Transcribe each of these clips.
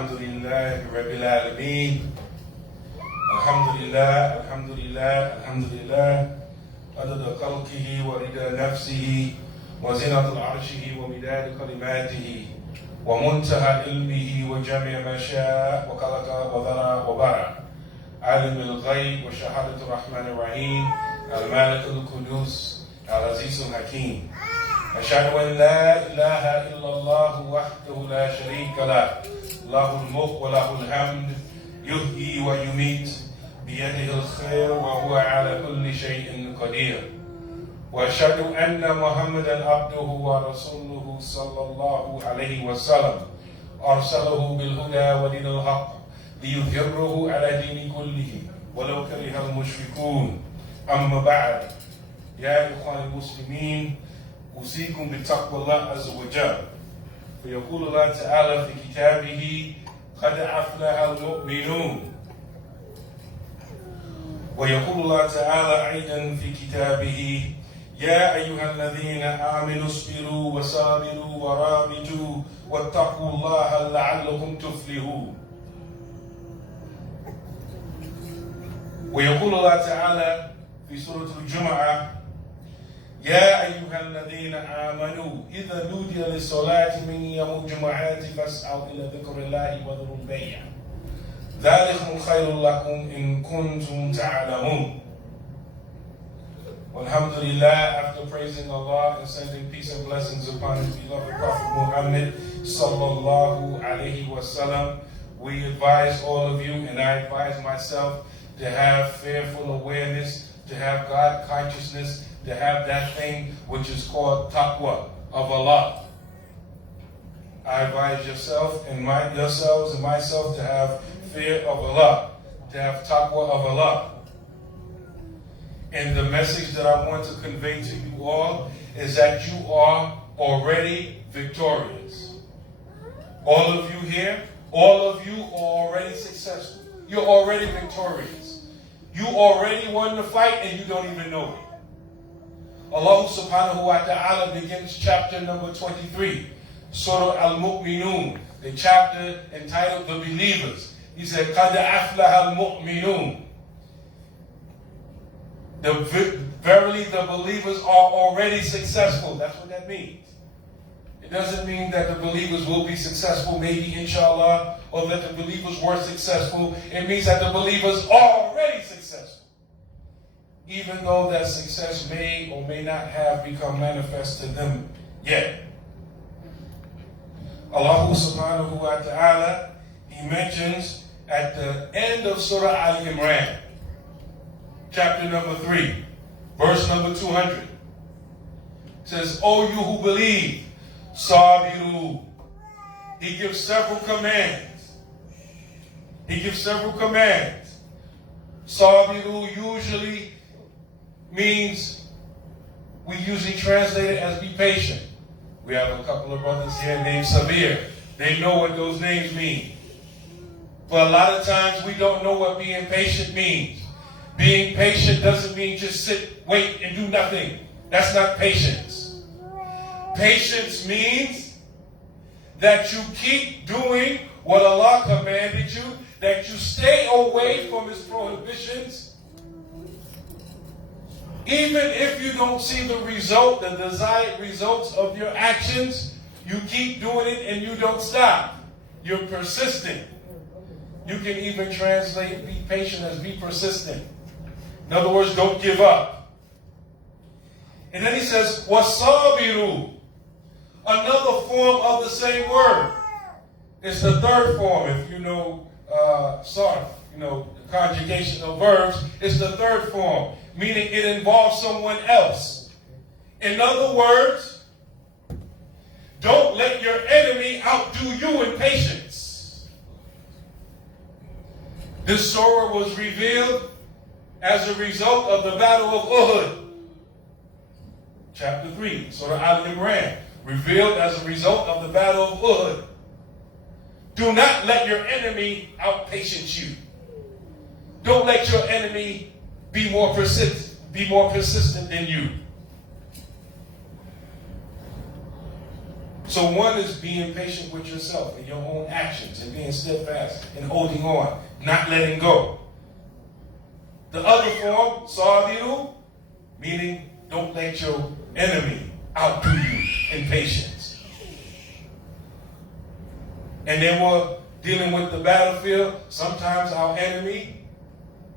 Alhamdulillah Rabbil Alameen. Alhamdulillah, Alhamdulillah, Alhamdulillah. عدد خلقه ورضا نفسه وزنة عرشه ومداد كلماته ومنتهى علمه وجميع ما شاء وخلق وذرى وبرع عالم الغيب وشهادة الرحمن الرحيم المالك القدوس العزيز الحكيم. أشهد أن لا إله إلا الله وحده لا شريك له له الملك وله الحمد يحيي ويميت بيده الخير وهو على كل شيء قدير. وأشهد أن محمدا عبده ورسوله صلى الله عليه وسلم أرسله بالهدى ودين الحق ليظهره على دين كله ولو كره المشركون. أما بعد، يا إخوان المسلمين، أوصيكم بتقوى الله عز وجل. فيقول الله تعالى في كتابه: قد أفلح المؤمنون. ويقول الله تعالى أيضا في كتابه: يا أيها الذين آمنوا اصبروا وصابروا ورابطوا واتقوا الله لعلكم تفلحون. ويقول الله تعالى في سورة الجمعة: يا أيها الذين آمنوا إذا نودي للصلاة من يوم الجمعة فاسعوا إلى ذكر الله وذروا البيع ذلكم خير لكم إن كنتم تعلمون. Alhamdulillah, after praising Allah and sending peace and blessings upon His beloved Prophet Muhammad sallallahu alaihi wasallam, we advise all of you, and I advise myself, to have fearful awareness, to have God consciousness, to have that thing which is called taqwa of Allah. I advise yourself and yourselves and myself to have fear of Allah, to have taqwa of Allah. And the message that I want to convey to you all is that you are already victorious. All of you here, all of you are already successful. You're already victorious. You already won the fight and you don't even know it. Allah subhanahu wa ta'ala begins chapter number 23, Surah Al-Mu'minun, the chapter entitled The Believers. He said, قَدْ أَفْلَحَ الْمُؤْمِنُونَ. Verily the believers are already successful. That's what that means. It doesn't mean that the believers will be successful, maybe inshallah, or that the believers were successful. It means that the believers are already successful, even though that success may or may not have become manifest to them yet. Allah subhanahu wa ta'ala, He mentions at the end of Surah Al-Imran, chapter number 3, verse number 200. It says, O you who believe, sabiru. He gives several commands. He gives several commands. Sabiru usually means, we usually translate it as be patient. We have a couple of brothers here named Sabir. They know what those names mean. But a lot of times we don't know what being patient means. Being patient doesn't mean just sit, wait, and do nothing. That's not patience. Patience means that you keep doing what Allah commanded you, that you stay away from His prohibitions. Even if you don't see the result, the desired results of your actions, you keep doing it and you don't stop. You're persistent. You can even translate be patient as be persistent. In other words, don't give up. And then he says, wasabiru, another form of the same word. It's the third form. If you know sarf, the conjugation of verbs, it's the third form, meaning it involves someone else. In other words, don't let your enemy outdo you in patience. This surah was revealed as a result of the battle of Uhud. Chapter 3, Surah Al-Imran, revealed as a result of the battle of Uhud. Do not let your enemy outpatient you. Don't let your enemy be more persistent than you. So one is being patient with yourself and your own actions and being steadfast and holding on, not letting go. The other form, sabiru, meaning don't let your enemy outdo you in patience. And then we're dealing with the battlefield. Sometimes our enemy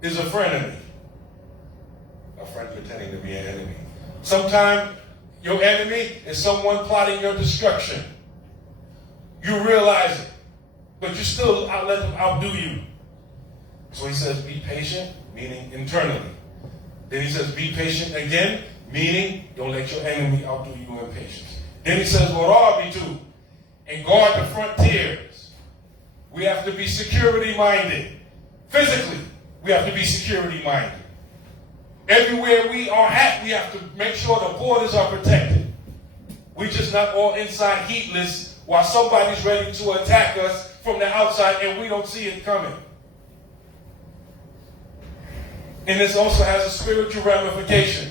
is a frenemy. A friend pretending to be an enemy. Sometimes your enemy is someone plotting your destruction. You realize it, but you still let them outdo you. So he says, be patient, meaning internally. Then he says, be patient again, meaning don't let your enemy outdo you in patience. Then he says, warabitu, and guard the frontiers. We have to be security minded. Physically, we have to be security minded. Everywhere we are at, we have to make sure the borders are protected. We're just not all inside heatless while somebody's ready to attack us from the outside and we don't see it coming. And this also has a spiritual ramification.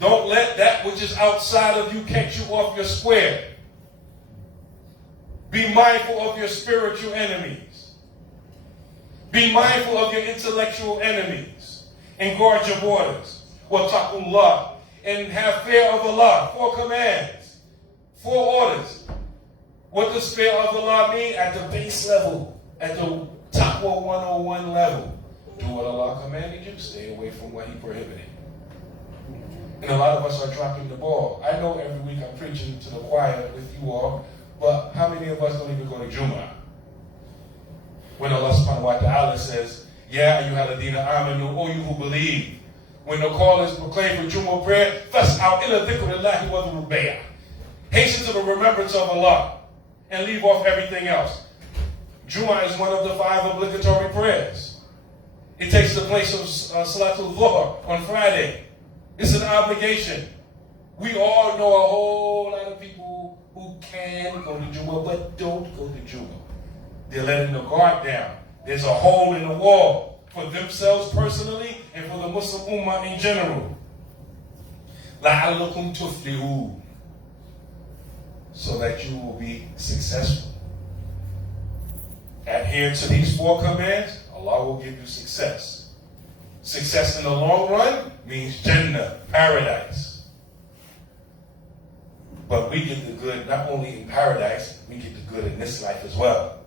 Don't let that which is outside of you catch you off your square. Be mindful of your spiritual enemies. Be mindful of your intellectual enemies. And guard your borders. Wattaqullah. And have fear of Allah. 4 commands. 4 orders. What does fear of Allah mean? At the base level. At the Taqwa 101 level. Do what Allah commanded you. Stay away from what He prohibited. And a lot of us are dropping the ball. I know every week I'm preaching to the choir with you all. But how many of us don't even go to Jumu'ah? When Allah subhanahu wa ta'ala says, Ya ayyuhalladhina amanu, O you who believe. When the call is proclaimed for Jumu'ah prayer, fas'aw ila dhikrillahi wa dhurul bay'ah. Hasten to the remembrance of Allah and leave off everything else. Jumu'ah is one of the 5 obligatory prayers. It takes the place of Salatul Dhuhr on Friday. It's an obligation. We all know a whole lot of people who can go to Jumu'ah but don't go to Jumu'ah. They're letting the guard down. There's a hole in the wall for themselves personally and for the Muslim Ummah in general. لَعَلَّكُمْ تُفْلِحُونَ. So that you will be successful. Adhere to these 4 commands, Allah will give you success. Success in the long run means Jannah, paradise. But we get the good not only in paradise, we get the good in this life as well.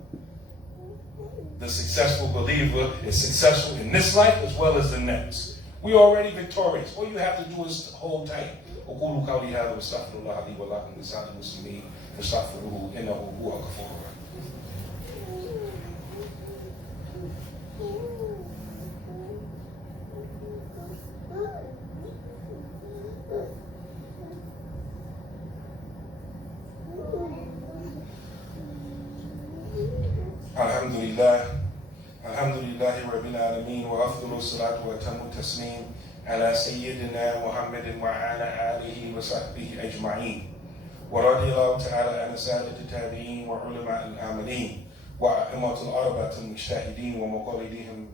The successful believer is successful in this life as well as the next. We're already victorious. All you have to do is hold tight. أقول قولي هذا واستغفر الله لي ولكم ولسائر المسلمين فاستغفروه إنه هو الغفور الرحيم. الحمد لله رب العالمين وأفضل الصلاة وأتم التسليم على سيدنا محمد وعلى آله وصحبه أجمعين. ورضي الله تعالى عن سادة التابعين وعلماء العاملين وأئمة الأربعة المجتهدين ومقلديهم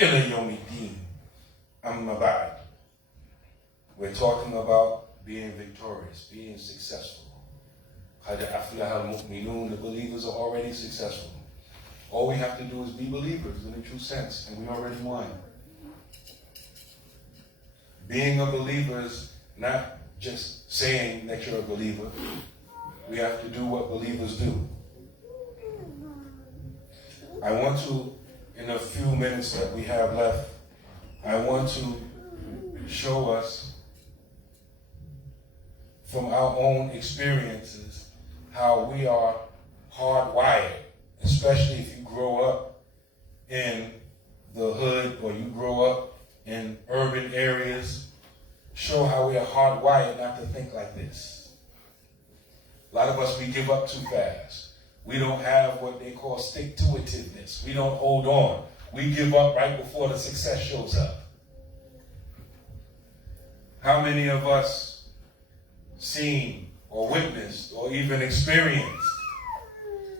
إلى يوم الدين. أما بعد. We're talking about being victorious, being successful. قد أفلح المؤمنون. The believers are already successful. All we have to do is be believers in the true sense, and we already won. Being a believer is not just saying that you're a believer. We have to do what believers do. I want to, in a few minutes that we have left, I want to show us from our own experiences how we are hardwired, especially if you grow up in the hood or you grow up in urban areas. Show how we are hardwired not to think like this. A lot of us, we give up too fast. We don't have what they call stick-to-itiveness. We don't hold on. We give up right before the success shows up. How many of us seen or witnessed or even experienced?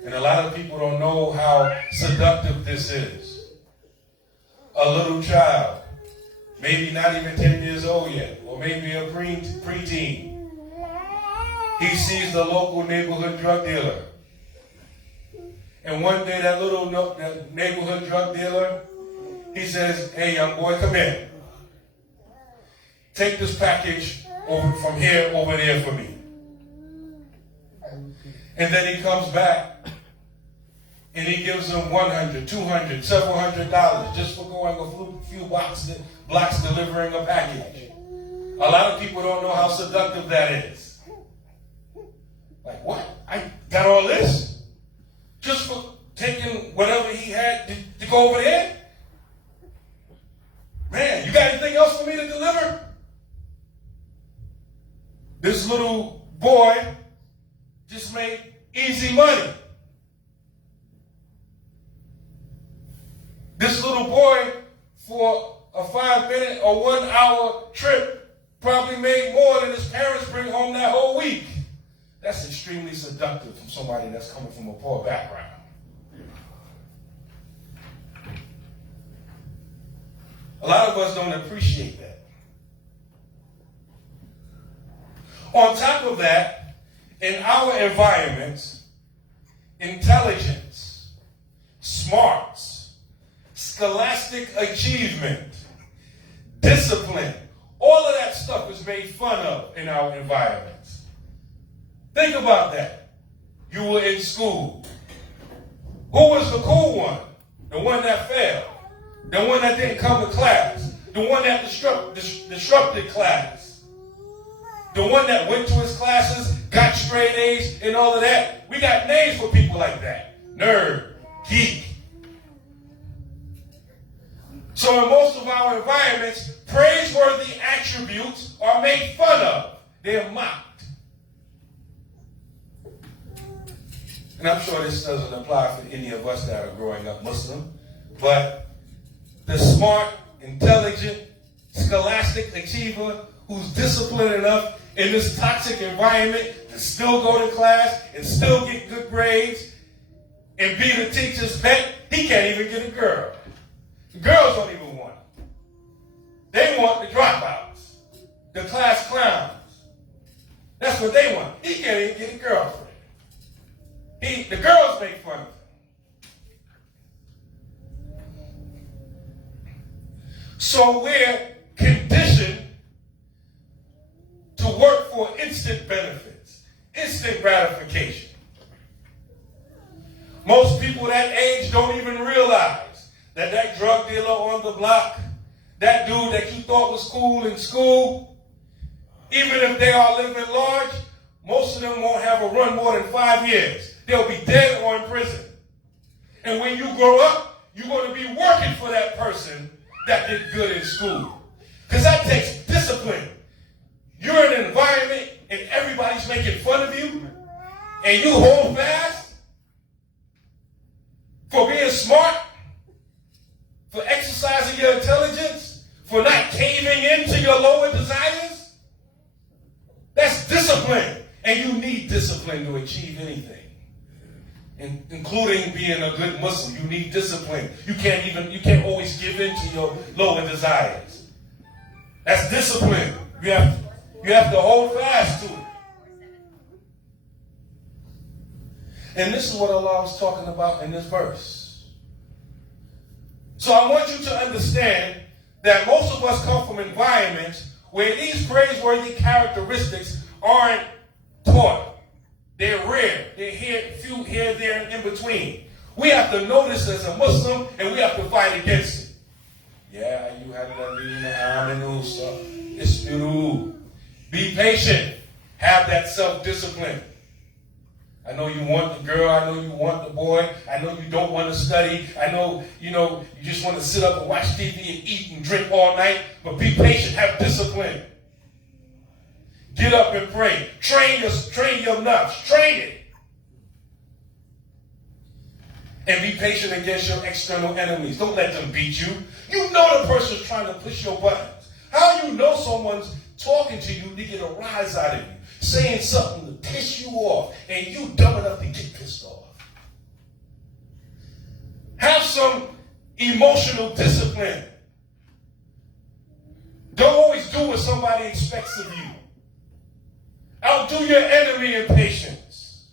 And a lot of people don't know how seductive this is. A little child, maybe not even 10 years old yet, or maybe a preteen. he sees the local neighborhood drug dealer. And one day that neighborhood drug dealer, he says, hey, young boy, come here. Take this package from here over there for me. And then he comes back and he gives him $100, $200, several $100 just for going a few blocks delivering a package. A lot of people don't know how seductive that is. Like, what? I got all this? Just for taking whatever he had to go over there? Man, you got anything else for me to deliver? This little boy just made easy money. This little boy, for a 5-minute or 1 hour trip, probably made more than his parents bring home that whole week. That's extremely seductive from somebody that's coming from a poor background. A lot of us don't appreciate that. On top of that, in our environments, intelligence, smarts, scholastic achievement, discipline, all of that stuff is made fun of in our environments. Think about that. You were in school. Who was the cool one? The one that failed. The one that didn't come to class. The one that disrupted class. The one that went to his classes, got straight A's and all of that. We got names for people like that. Nerd, geek. So in most of our environments, praiseworthy attributes are made fun of. They're mocked. And I'm sure this doesn't apply for any of us that are growing up Muslim, but the smart, intelligent, scholastic achiever who's disciplined enough in this toxic environment to still go to class and still get good grades and be the teacher's pet, he can't even get a girl. The girls don't even want him. They want the dropouts, the class clowns. That's what they want. He can't even get a girlfriend. The girls make fun of him. So we're conditioned to work for instant benefits, instant gratification. Most people that age don't even realize that drug dealer on the block, that dude that you thought was cool in school, even if they are living large, most of them won't have a run more than 5 years. They'll be dead or in prison. And when you grow up, you're going to be working for that person that did good in school. Because that takes discipline. You're in an environment and everybody's making fun of you, and you hold fast for being smart, for exercising your intelligence, for not caving into your lower desires. That's discipline. And you need discipline to achieve anything, including being a good Muslim. You need discipline. You can't always give in to your lower desires. That's discipline. You have to hold fast to it. And this is what Allah is talking about in this verse. So I want you to understand that most of us come from environments where these praiseworthy characteristics aren't taught. They're rare. They're few here, there, and in between. We have to know this as a Muslim, and we have to fight against it. Yeah, you have to be patient. Have that self-discipline. I know you want the girl. I know you want the boy. I know you don't want to study. I know, you just want to sit up and watch TV and eat and drink all night. But be patient. Have discipline. Get up and pray. Train your nuts. Train it. And be patient against your external enemies. Don't let them beat you. You know the person's trying to push your buttons. How you know someone's talking to you to get a rise out of you, saying something to piss you off, and you dumb enough to get pissed off? Have some emotional discipline. Don't always do what somebody expects of you. Outdo your enemy in patience.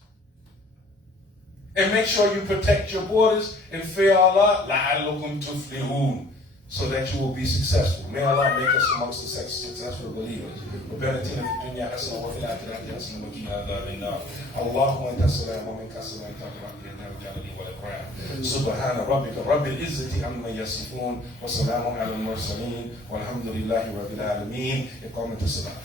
And make sure you protect your borders and fear Allah, لَعَلَّكُمْ تُفْلِحُونَ, so that you will be successful. May Allah make us amongst the successful believers. ربنا اتنا في الدنيا حسنة وفي الآخرة حسنة وقنا عذاب النار. اللهم أنت السلام ومنك السلام تبارك يا ذا والإكرام. سبحان ربك رب العزة عما يصفون وسلام على المرسلين والحمد لله رب العالمين. إقامة الصلاة.